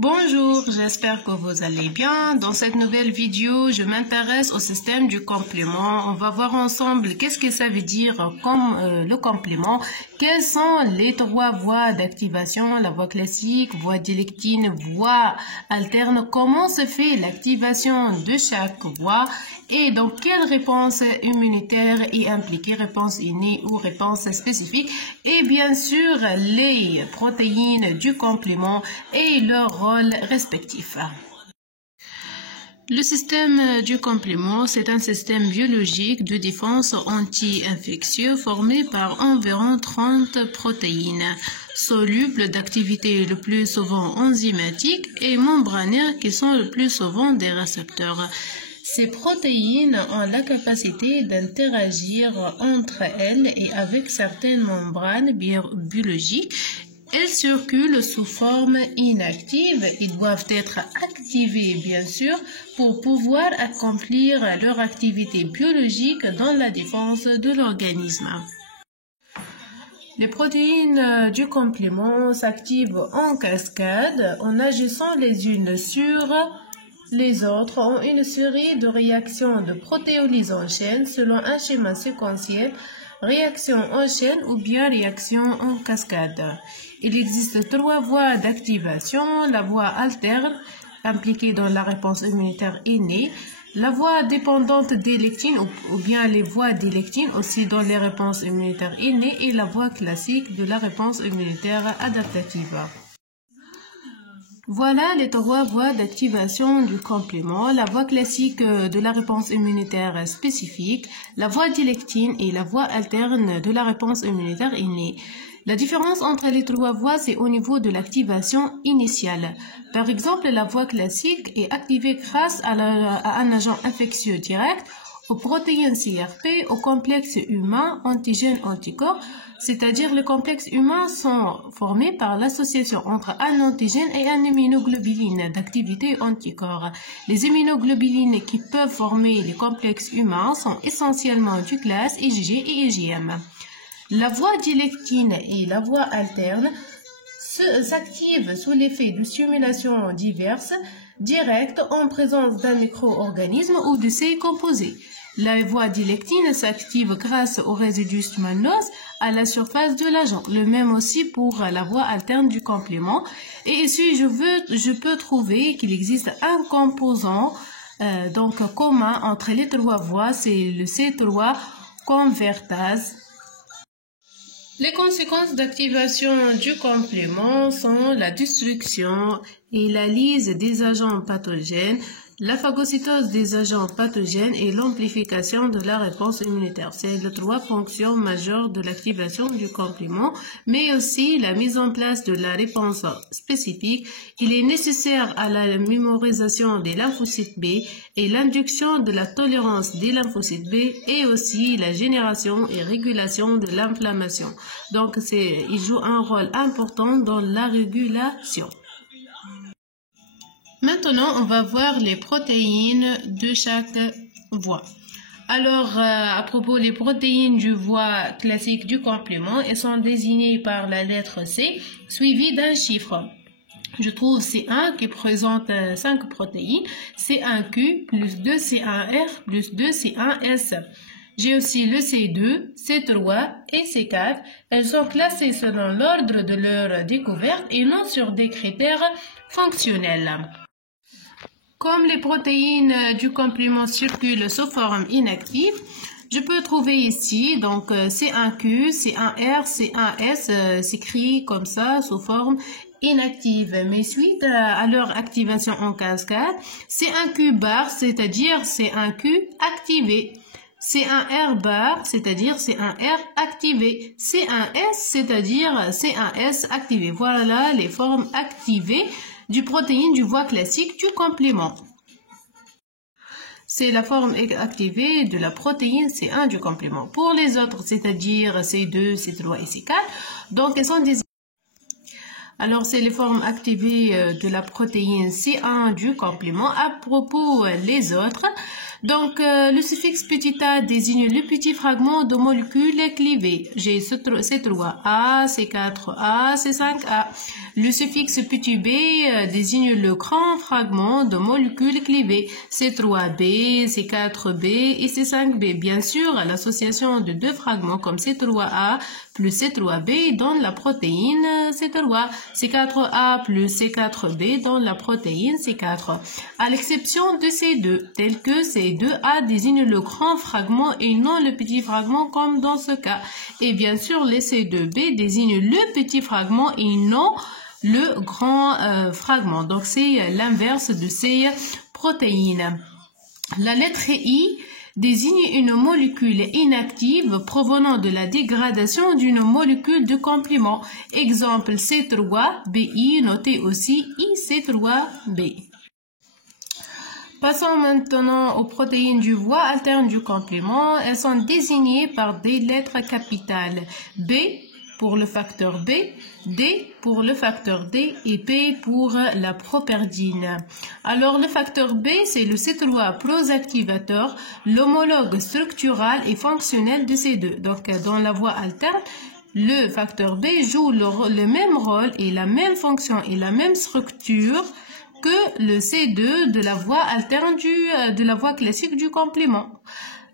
Bonjour, j'espère que vous allez bien. Dans cette nouvelle vidéo, je m'intéresse au système du complément. On va voir ensemble qu'est-ce que ça veut dire comme le complément. Quelles sont les trois voies d'activation, la voie classique, voie dialectine, voie alterne. Comment se fait l'activation de chaque voie et dans quelle réponse immunitaire est impliquée, réponse innée ou réponse spécifique. Et bien sûr, les protéines du complément et leur rôle respectif. Le système du complément, c'est un système biologique de défense anti-infectieux formé par environ 30 protéines, solubles d'activité le plus souvent enzymatique et membranaires qui sont le plus souvent des récepteurs. Ces protéines ont la capacité d'interagir entre elles et avec certaines membranes biologiques. Elles circulent sous forme inactive et doivent être activées, bien sûr, pour pouvoir accomplir leur activité biologique dans la défense de l'organisme. Les protéines du complément s'activent en cascade en agissant les unes sur les autres ont une série de réactions de protéolyse en chaîne selon un schéma séquentiel, réaction en chaîne ou bien réaction en cascade. Il existe trois voies d'activation, la voie alterne impliquée dans la réponse immunitaire innée, la voie dépendante des lectines ou bien les voies des lectines aussi dans les réponses immunitaires innées et la voie classique de la réponse immunitaire adaptative. Voilà les trois voies d'activation du complément, la voie classique de la réponse immunitaire spécifique, la voie dialectine et la voie alterne de la réponse immunitaire innée. La différence entre les trois voies, c'est au niveau de l'activation initiale. Par exemple, la voie classique est activée grâce à un agent infectieux direct, aux protéines CRP, au complexe humain antigène-anticorps, c'est-à-dire les complexes humains sont formés par l'association entre un antigène et un immunoglobuline d'activité anticorps. Les immunoglobulines qui peuvent former les complexes humains sont essentiellement du classe IgG et IgM. La voie dialectine et la voie alterne s'activent sous l'effet de stimulations diverses, directes en présence d'un micro-organisme ou de ses composés. La voie dialectine s'active grâce aux résidus stannose à la surface de l'agent. Le même aussi pour la voie alterne du complément. Et ici, je peux trouver qu'il existe un composant commun entre les trois voies, c'est le C3 convertase. Les conséquences d'activation du complément sont la destruction et la lyse des agents pathogènes, la phagocytose des agents pathogènes et l'amplification de la réponse immunitaire. C'est les trois fonctions majeures de l'activation du complément, mais aussi la mise en place de la réponse spécifique. Il est nécessaire à la mémorisation des lymphocytes B et l'induction de la tolérance des lymphocytes B et aussi la génération et régulation de l'inflammation. Donc, il joue un rôle important dans la régulation. Maintenant, on va voir les protéines de chaque voie. Alors, à propos des protéines du voie classique du complément, elles sont désignées par la lettre C, suivie d'un chiffre. Je trouve C1 qui présente 5 protéines, C1Q plus 2C1R plus 2C1S. J'ai aussi le C2, C3 et C4. Elles sont classées selon l'ordre de leur découverte et non sur des critères fonctionnels. Comme les protéines du complément circulent sous forme inactive, je peux trouver ici donc C1Q, C1R, C1S s'écrit comme ça sous forme inactive. Mais suite à leur activation en cascade, C1Q bar, c'est-à-dire C1Q activé. C1R bar, c'est-à-dire C1R activé. C1S, c'est-à-dire C1S activé. Voilà les formes activées du protéine du voie classique du complément. C'est la forme activée de la protéine C1 du complément. Pour les autres, c'est-à-dire C2, C3 et C4, donc elles sont des... Alors, c'est les formes activées de la protéine C1 du complément. À propos les autres, Donc, le suffixe petit a désigne le petit fragment de molécules clivées. J'ai C3A, C4A, C5A. Le suffixe petit b désigne le grand fragment de molécules clivées. C3B, C4B et C5B. Bien sûr, l'association de deux fragments comme C3A plus C3B donne la protéine C3. C4A plus C4B donne la protéine C4. À l'exception de C2, tel que C2A désigne le grand fragment et non le petit fragment comme dans ce cas. Et bien sûr, les C2B désignent le petit fragment et non le grand fragment. Donc, c'est l'inverse de ces protéines. La lettre I désigne une molécule inactive provenant de la dégradation d'une molécule de complément. Exemple C3BI, notez aussi IC3B. Passons maintenant aux protéines du voie alterne du complément. Elles sont désignées par des lettres capitales. B pour le facteur B, D pour le facteur D et P pour la properdine. Alors, le facteur B, c'est le C3 prosactivateur, l'homologue structural et fonctionnel de ces deux. Donc, dans la voie alterne, le facteur B joue le même rôle et la même fonction et la même structure que le C2 de la voie alterne de la voie classique du complément.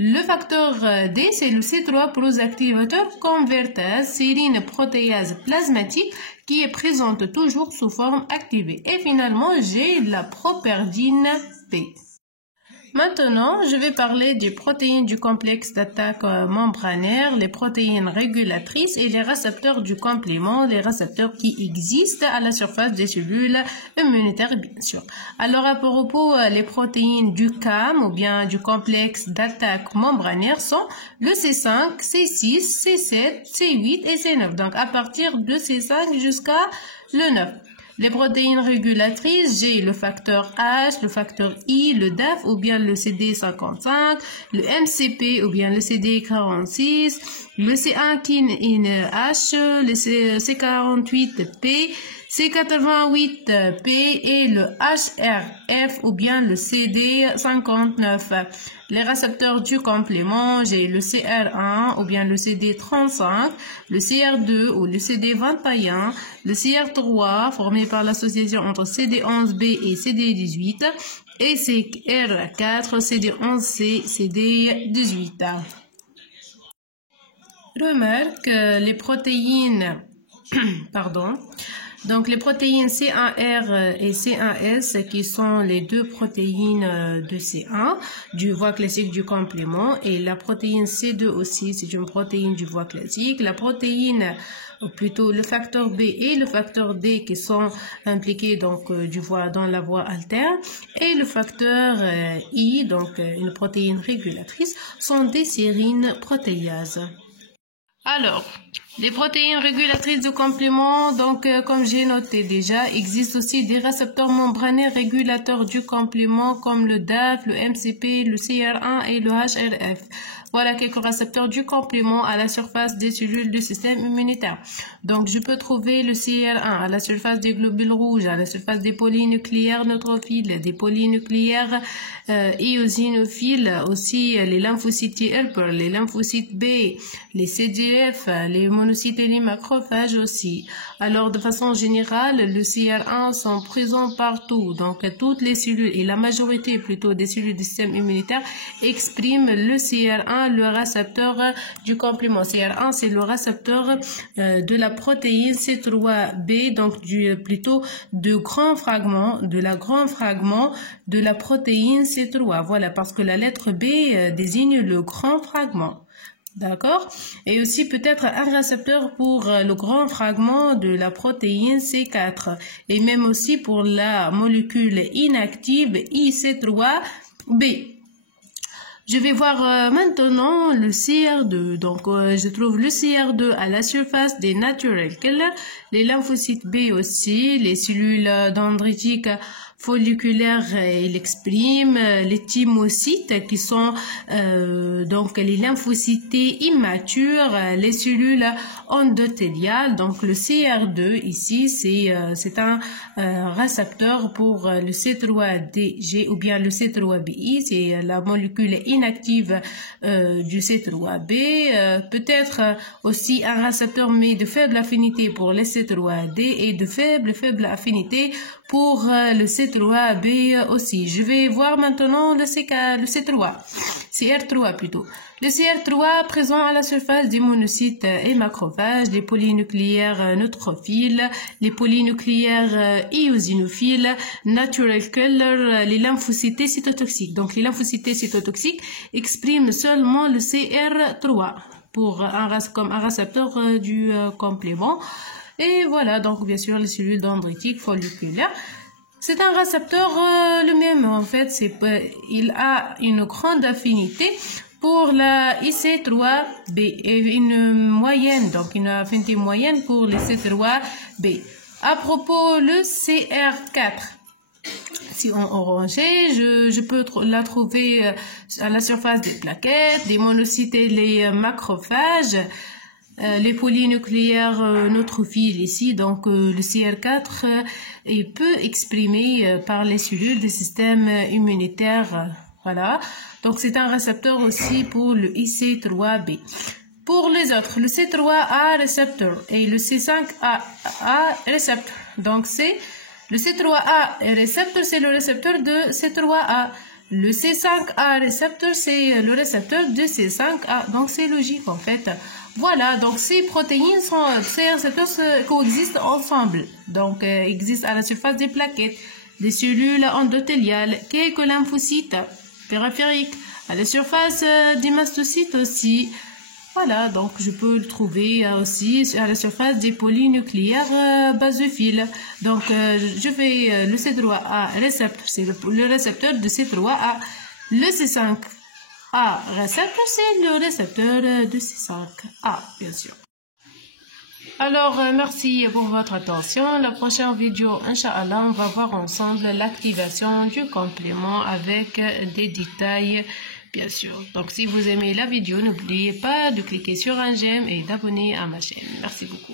Le facteur D, c'est le C3 prosactivateur convertase sérine protéase plasmatique qui est présente toujours sous forme activée. Et finalement, j'ai la properdine P. Maintenant, je vais parler des protéines du complexe d'attaque membranaire, les protéines régulatrices et les récepteurs du complément, les récepteurs qui existent à la surface des cellules immunitaires, bien sûr. Alors, à propos, les protéines du CAM ou bien du complexe d'attaque membranaire sont le C5, C6, C7, C8 et C9. Donc, à partir de C5 jusqu'à le 9. Les protéines régulatrices, j'ai le facteur H, le facteur I, le DAF ou bien le CD55, le MCP ou bien le CD46, le C1-KIN-H, le C48P, C88P et le HRF ou bien le CD59. Les récepteurs du complément, j'ai le CR1 ou bien le CD35, le CR2 ou le CD21, le CR3 formé par l'association entre CD11B et CD18 et CR4, CD11C, CD18. Remarque, les protéines, donc les protéines C1R et C1S qui sont les deux protéines de C1 du voie classique du complément et la protéine C2 aussi c'est une protéine du voie classique. La protéine ou plutôt le facteur B et le facteur D qui sont impliqués donc dans la voie alterne et le facteur I donc une protéine régulatrice sont des sérines protéases. Alors, les protéines régulatrices du complément, donc comme j'ai noté déjà, existent aussi des récepteurs membranaires régulateurs du complément comme le DAF, le MCP, le CR1 et le HRF. Voilà quelques récepteurs du complément à la surface des cellules du système immunitaire. Donc, je peux trouver le CR1 à la surface des globules rouges, à la surface des polynucléaires neutrophiles, des polynucléaires éosinophiles, aussi les lymphocytes helper, les lymphocytes B, les CDF, les monocytes et les macrophages aussi. Alors, de façon générale, le CR1 sont présents partout. Donc, toutes les cellules et la majorité plutôt des cellules du système immunitaire expriment le CR1, le récepteur du complément. CR1, c'est le récepteur de la protéine C3B, donc plutôt de grand fragment, de la protéine C3. Voilà, parce que la lettre B désigne le grand fragment. D'accord? Et aussi peut-être un récepteur pour le grand fragment de la protéine C4 et même aussi pour la molécule inactive IC3B. Je vais voir maintenant le CR2. Donc, je trouve le CR2 à la surface des natural killers, les lymphocytes B aussi, les cellules dendritiques folliculaires, il exprime les thymocytes qui sont donc les lymphocytes immatures, les cellules endothélial. Donc le CR2 ici, c'est un récepteur pour le C3DG ou bien le C3BI. C'est la molécule inactive du C3B. Peut-être aussi un récepteur mais de faible affinité pour le C3D et de faible affinité pour le C3B aussi. Je vais voir maintenant le CR3 plutôt. Le CR3 présent à la surface des monocytes et macrophages, les polynucléaires neutrophiles, les polynucléaires éosinophiles, natural killer, les lymphocytes cytotoxiques. Donc les lymphocytes cytotoxiques expriment seulement le CR3 comme un récepteur du complément. Et voilà, donc bien sûr les cellules dendritiques folliculaires. C'est un récepteur le même en fait, il a une grande affinité pour la IC3B et une affinité moyenne pour le C3B. À propos le CR4, si on orangé, je peux la trouver à la surface des plaquettes, des monocytes et les macrophages. Les polynucléaires neutrophiles ici, donc le CR4 est peu exprimé par les cellules du système immunitaire. Voilà, donc c'est un récepteur aussi pour le IC3B. Pour les autres, le C3A récepteur et le C5A récepteur. Donc c'est le C3A récepteur, c'est le récepteur de C3A. Le C5A récepteur, c'est le récepteur de C5A. Donc c'est logique en fait. Voilà, donc ces protéines ces récepteurs coexistent ensemble. Donc existent à la surface des plaquettes, des cellules endothéliales, quelques lymphocytes périphériques, à la surface des mastocytes aussi. Voilà, donc je peux le trouver aussi à la surface des polynucléaires basophiles. Donc je vais le C3A récepteur, c'est le récepteur de C3A. Le C5A récepteur, c'est le récepteur de C5A, bien sûr. Alors, merci pour votre attention. La prochaine vidéo, Inch'Allah, on va voir ensemble l'activation du complément avec des détails, bien sûr. Donc, si vous aimez la vidéo, n'oubliez pas de cliquer sur un j'aime et d'abonner à ma chaîne. Merci beaucoup.